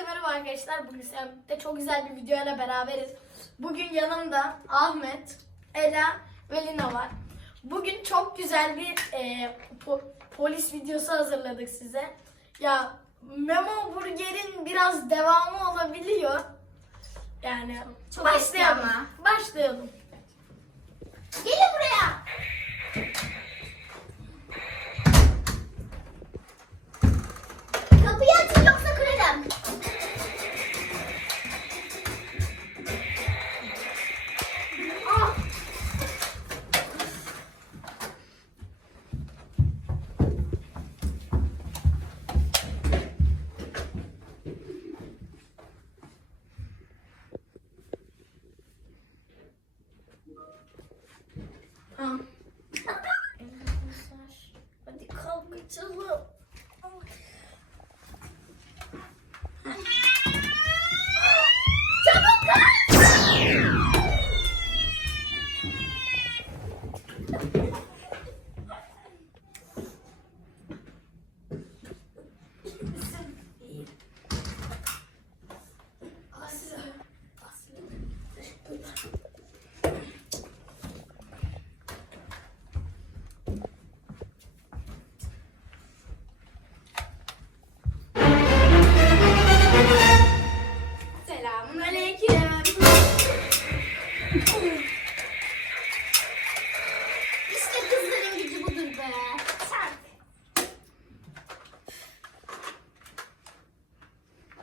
Herkese merhaba arkadaşlar. Bugün sizlerle çok güzel bir videoyla beraberiz. Bugün yanımda Ahmet, Ela ve Lina var. Bugün çok güzel bir e, po- polis videosu hazırladık size. Ya Memo Burger'in biraz devamı olabiliyor. Yani Çok başlayalım. Başlayalım. Um,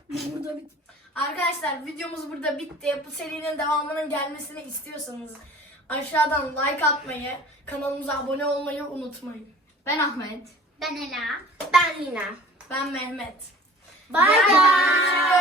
Burada bit- Arkadaşlar videomuz burada bitti. Bu serinin devamının gelmesini istiyorsanız aşağıdan like atmayı, kanalımıza abone olmayı unutmayın. Ben Ahmet. Ben Ela. Ben Lina. Ben Mehmet. Bay Bay bay.